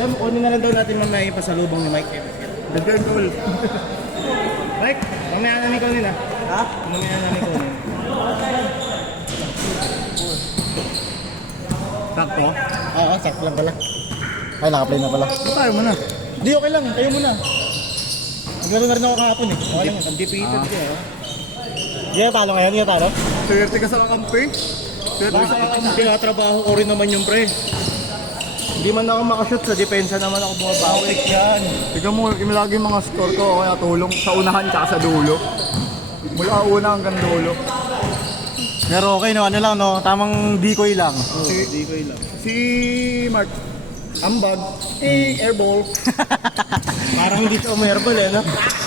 Kunin na lang daw natin mamaya yung pasalubong ni Mike. Dagdag goal. Mike, mamaya namin kunin ah. Ha? Mamaya namin kunin. Sakto? Oo, sakto lang pala. Ay, naka-play na pala. Tayo mo na. Hindi, okay lang. Kayo muna. Naglaro na rin ako kahapon eh. Okay lang yun. Undefeated siya. Hindi ka talo ngayon? Hindi ka talo? Swerte ka sa kakampi. Swerte ka sa kakampi. Tinatrabaho ko rin naman yung pre. Hindi man ako makashoot sa depensa naman ako bumabawi. Yan. Tignan mo, lagi yung mga score ko. Kaya tulong sa unahan tsaka sa dulo. Mula una hanggang dulo. Pero okay no, ano lang no, tamang decoy lang. Decoy lang. Si Mark, ambag, airball. Parang hindi siya umerbal eh, no?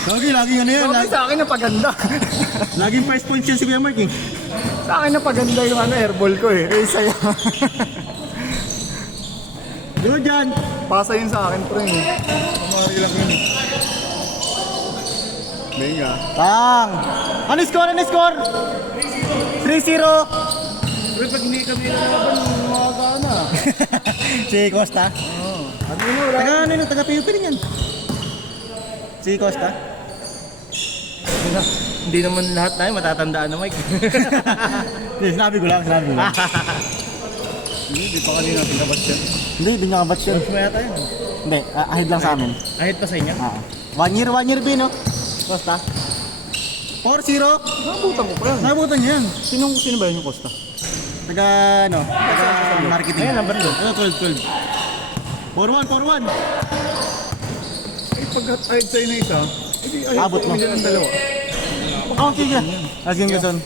Laging ano yan. Sabi sa akin na paganda. Laging first point yan si Kuya Mark eh. Sa akin na paganda yung airball ko eh. Kaya sa'yo. Doon dyan. Pasa yun sa akin, pre. Kumari lang yun eh. Venga. Bang! Ano score? Ano score? 3-0. Pre, pag hindi kami nalaban, makaga na. Si Costa? Oo. Ano mo, Taga ano yun? Taga PUP rin yan. Si Costa? Hindi naman lahat tayo matatandaan na Mike. Sinabi ko lang. Hindi pa kanina pinabas yan. Hindi, hindi niya kabat yun. Maya tayo. Hindi, ahid lang sa amin. Ahit pa sa inyo? 1 year bin, no? Costa? 4-0? Nabutan ko pa yan. Nabutan niya yan. Sino ba yun yung Costa? Taga, taga marketing. Ayan, number 2. Ano, 12. 4-1. Eh, pag ahit sa'yo na isa, hindi ahit Abot mo. kami dyan ang dalawa. Oh, sige. Last game, Gason.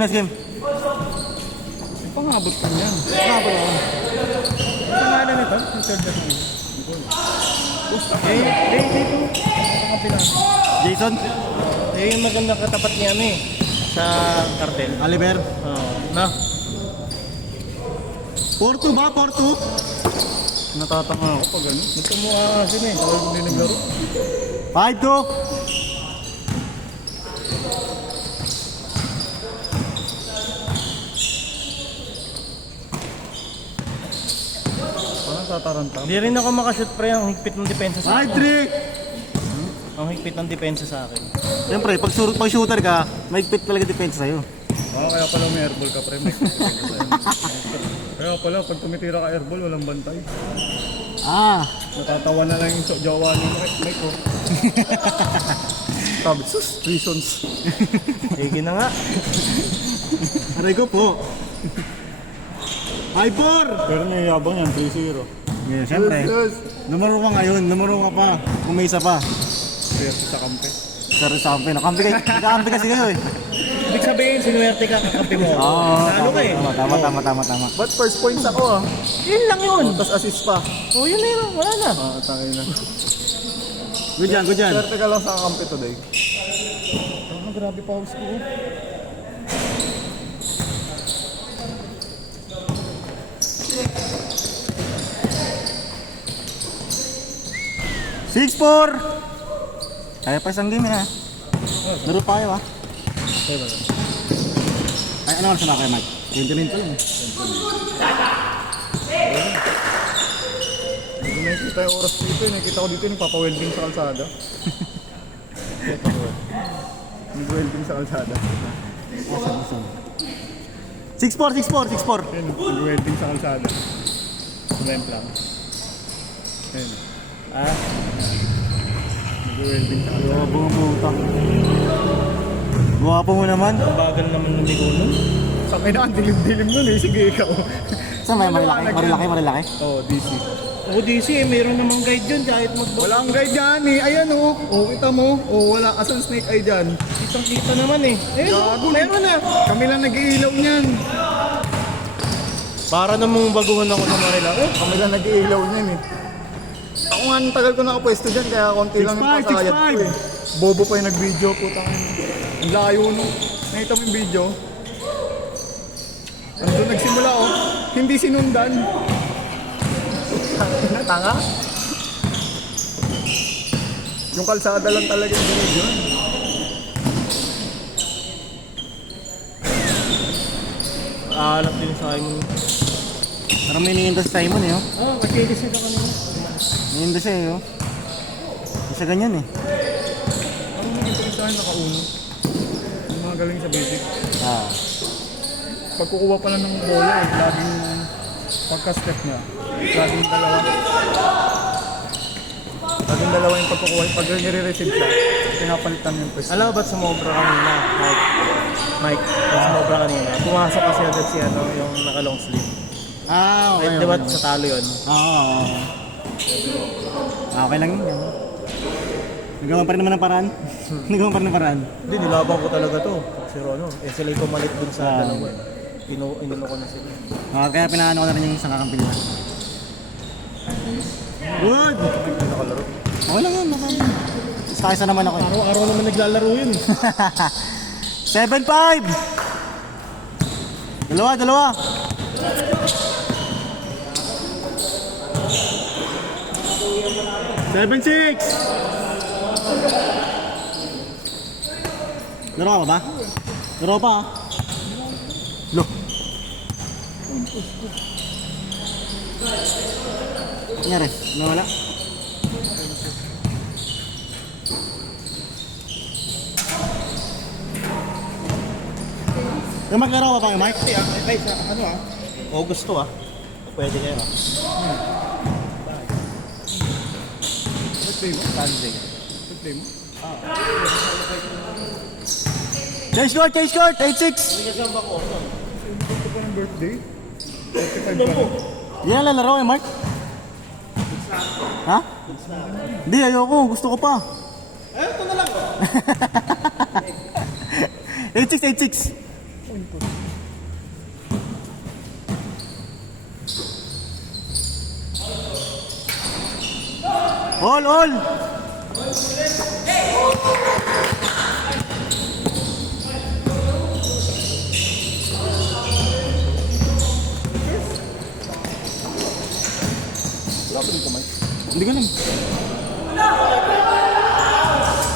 Last game. Pangabot ka niyan. Abot ako. Ang pangalan nito? Yung third na ito. Costa. Dito. Jason? Yung magandang katapat niya sa kartel. Oliver? Oo. Na? 4-2 ba? 4-2? Natatanga ako pag ano. Nagkamukha kasi na eh. Tawag hindi naglaro. 5-2? Parang tataranta. Hindi rin ako makashoot pre, ang higpit ng depensa sa akin. 5-3! Ang higpit ng depensa sa akin. Siyempre, pag shooter ka, may higpit talaga depensa sa'yo. Kaya pala may airball ka pre. May kaya pala pag tumitira ka airball, walang bantay. Natatawa na lang yung jowa ni Mike ko. Sabi, sus, reasons. Sige na nga. Aray ko po. 5-4! Pero niyayabang yan, 3-0. Yeah, siyempre. Yes. Numero ka ngayon, numero ka pa. Kung may isa pa. Swerte sa kampe. Sorry sa kampi. Nakakampi kasi kayo eh. Ibig sabihin, sinuwerte ka, kakampi mo. Oo, ka eh. Tama. But first points ako ah. Yun lang yun. Tapos assist pa. Oh, yun na yun. Wala na. Tangin na. Good yan. Swerte ka lang sa kakampi today. Grabe pause ko. 6-4! Kaya pa isang game ha. Laro pa kayo ha. Ay, ano oras na kayo Mike? 20 pa lang eh. Hindi nakikita yung oras dito. Nakikita ko dito yung papawelding sa kalsada. Nag-welding sa kalsada. 6-4. Ayun, nag-welding sa kalsada. Cement lang. Ayun. Nag-welding sa kalsada. Bumubuta. Guwapo mo naman. Ang bagal naman ng ligo nun. Sa akin na, ang dilim-dilim nun eh. Sige, ikaw. Saan may marilaki? Oo, DC. DC eh, meron namang guide dyan kahit Walang guide dyan eh. Ayan o. Kita mo. Wala. Asan snake eye dyan? Kitang-kita naman eh. Gago, Meron na. Kami lang nag-iilaw niyan. Para namang baguhan ako sa marilaki. Kami lang nag-iilaw niyan eh. Ako nga, ang tagal ko nakapwesto dyan, kaya konti lang yung pasayad ko eh. Bobo pa yung nag-video, putang. Ang layo no. Nakita mo yung video? Andun nagsimula oh. Hindi sinundan. Tanga? Yung kalsada lang talaga yung video. Alat din sa akin. Parang may niinda si Simon eh, oh. Oo, kachilis nito kanina. Niinda siya eh, oh. Isa ganyan eh. Ang naging sa akin nakauno. Yung mga galing sa basic. Ah. Pag kukuha pala ng bola eh, laging pagka-step niya. Laging dalawa. Laging dalawa yung pagkukuha. Pag nire-receive siya, pinapalitan yung pwesto. Alam mo ba't sumobra kanina, Mike? Mike, ba't sumobra kanina? Pumasok kasi agad si ano, yung naka-long sleeve. Ah, okay. Di ba sa talo yun? Oo. Okay lang yun. Nagawa pa rin naman ng paraan. Nagawa pa rin ng paraan. Hindi, nilabang ko talaga to. Si Rono. Eh sila yung pumalit dun sa dalawa. Inuno ko na sila. Kaya pinaano ko na rin yung isang kakampi nila. Good! Hindi nakalaro. Okay lang yun. Basta isa naman ako. Araw-araw naman naglalaro yun. 7-5! Dalawa. 7-6! Laro ka ba? Laro pa ah. Lo. Nangyari? Nawala? Yung maglaro ka pa yung Mike? Ay, sa ano August to Pwede kayo Birthday mo? Sunday. Birthday mo? Change court! 8-6! Hindi pa ng birthday? 45 pa rin. Yan lang laro eh, Mark. Ha? Hindi, ayoko. Gusto ko pa. Ito na lang 8-6. All! Wala ko dito, Mike. Hindi ko alam.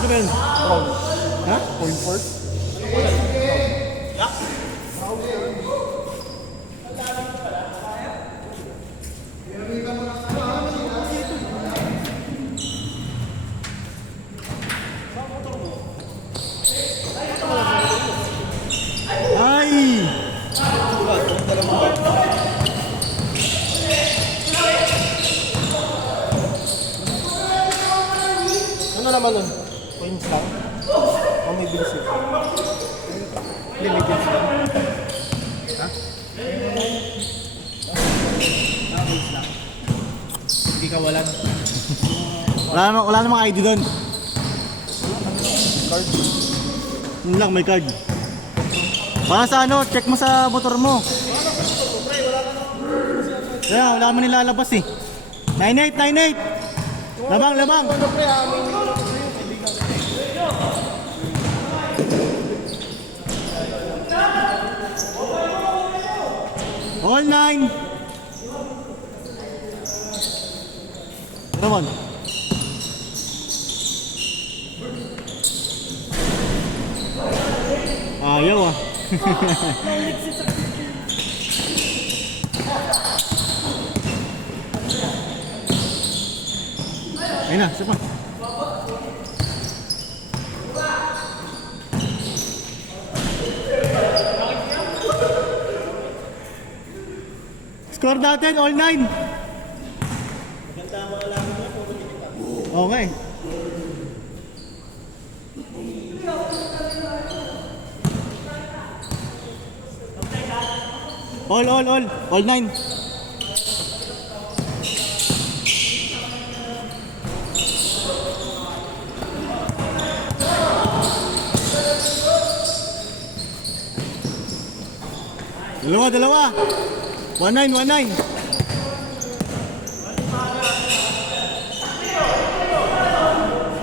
Ano ba yun? Ha? Point force? Ay! Ano naman nun? Points lang? O may bilis yun? Hindi, may bilis lang. Ha? Points lang. Hindi ka wala na. Wala namang ID doon. Card. Yun lang, may card. Para sa ano, check mo sa motor mo. Kaya, wala mo nilalabas eh. 98! Labang! Ano pre, amin yung All 9! Come on. Ayaw ah. Ayun na, isa pa. Score natin, all 9. Okay. All 9. Dalawa. 1-9.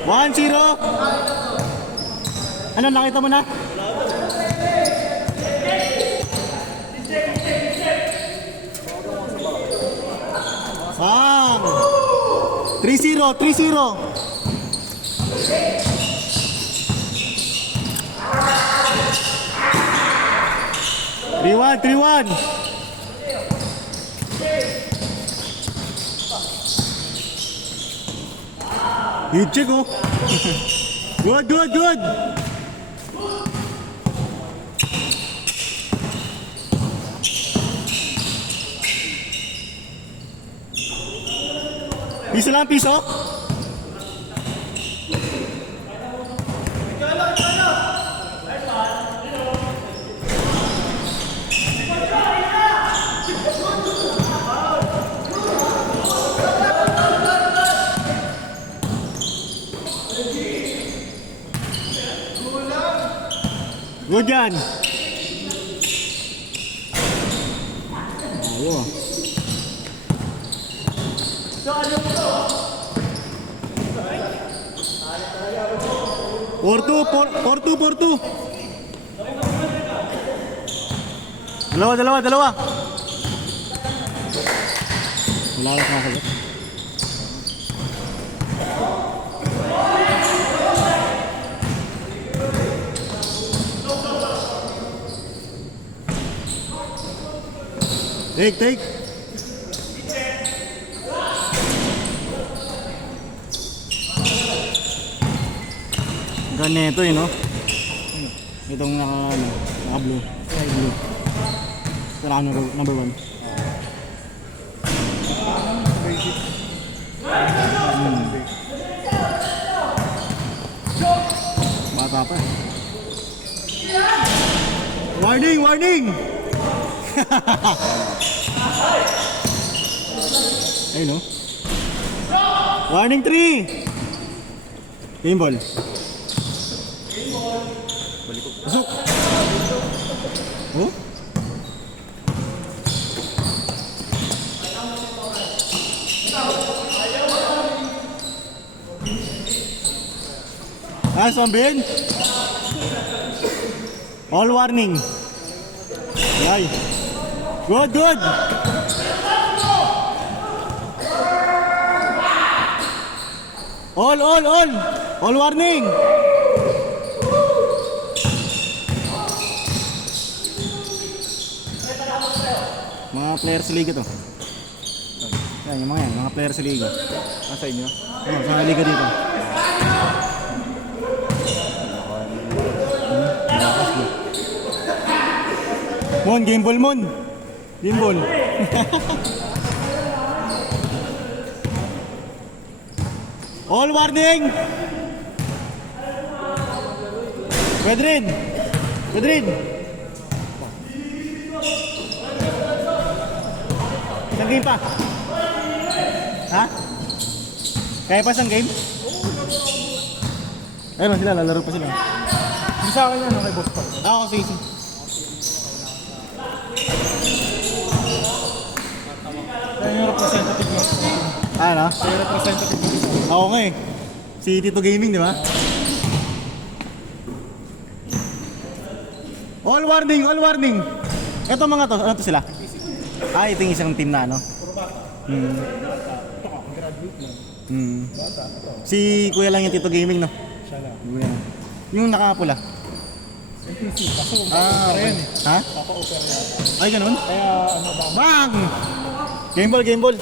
One, 0. Ano, nakita mo na? Bang! 3-0. 3-1. Heat check oh. Good, good, good. Piso lang, piso. Good yan. Ayo. 4-2. Dalawa. Wala ka makasagot. Take. Ganito no? Itong naka blue. Blue. Ito na number 1. Bata pa. Warning! Ayun no? Warning 3! Game ball. Pasok! Oh? Sombin! All warning! Yay! Good! All warning! Mga player sa liga to. Yan, yung mga player sa liga. Nasa inyo? Oh, sa liga dito. Mon, game ball. All warning! Pedrin! Isang game pa? Ha? Kaya pa isang game? Ayun sila, lalaro pa sila. Hindi sa akin yan, kay boss pa. Ako, sige. Kaya yung representative mo. Ano? Kaya yung representative mo. Ako nga eh. Si Tito Gaming, di ba? All warning! Ito mga to, ano to sila? Ito yung isang team na ano? Si Kuya lang yung Tito Gaming, no? Siya lang. Kuya. Yung nakapula. NPC, kaso Okay. Ha? kaka-opera yata. Ay, ganun? Kaya ano ba? Bang! Game ball!